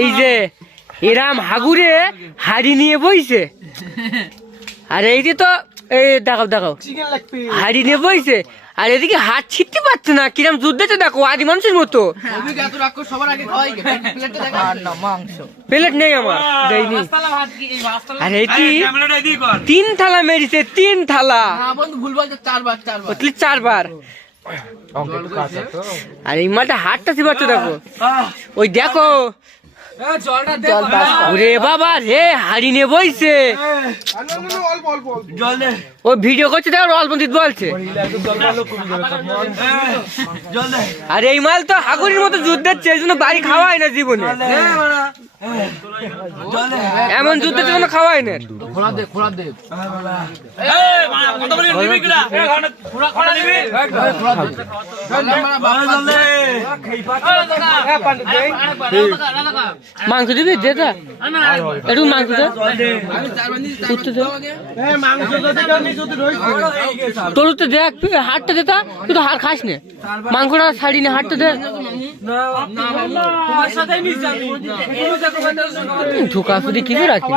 এই যে এরাম হাগুরে হাড়ি নিয়ে বইছে, আর এই যে তো এই দেখাও দেখাও হাড়ি নিয়ে বইছে, আর এদিকে হাত ছিটতে পারছে না, কিরম যুদ্ধেছে দেখো আদি মানুষের মতো। প্লেট নেই আমার, দেয়নি। আর এইটি 3 থালা মেরেছে, 3 থালা, 4 বার। আর এই মালটা হাতটা চিবাচ্ছে দেখো, ওই দেখো ওরে বাবা রে, হাড়ি নিয়ে বইছে, ও ভিডিও করছে দেখো, অল্প দিতে বলছে। আর এই মাল তো হাগুরির মতো যুদ্ধ দিচ্ছে, এই জন্য বাড়ি খাওয়াই না জীবনে, এমন যুদ্ধ জন্য খাওয়াই না। মাংস দিবি দেতা, একটু মাংস দে, তোর তো দেখ হাটটা দেতা, তুই তো হাড় খাস না, মাংসটা ছাড়ি না, হাটটা দে। ঢোকা শুধু কিছু রাখি।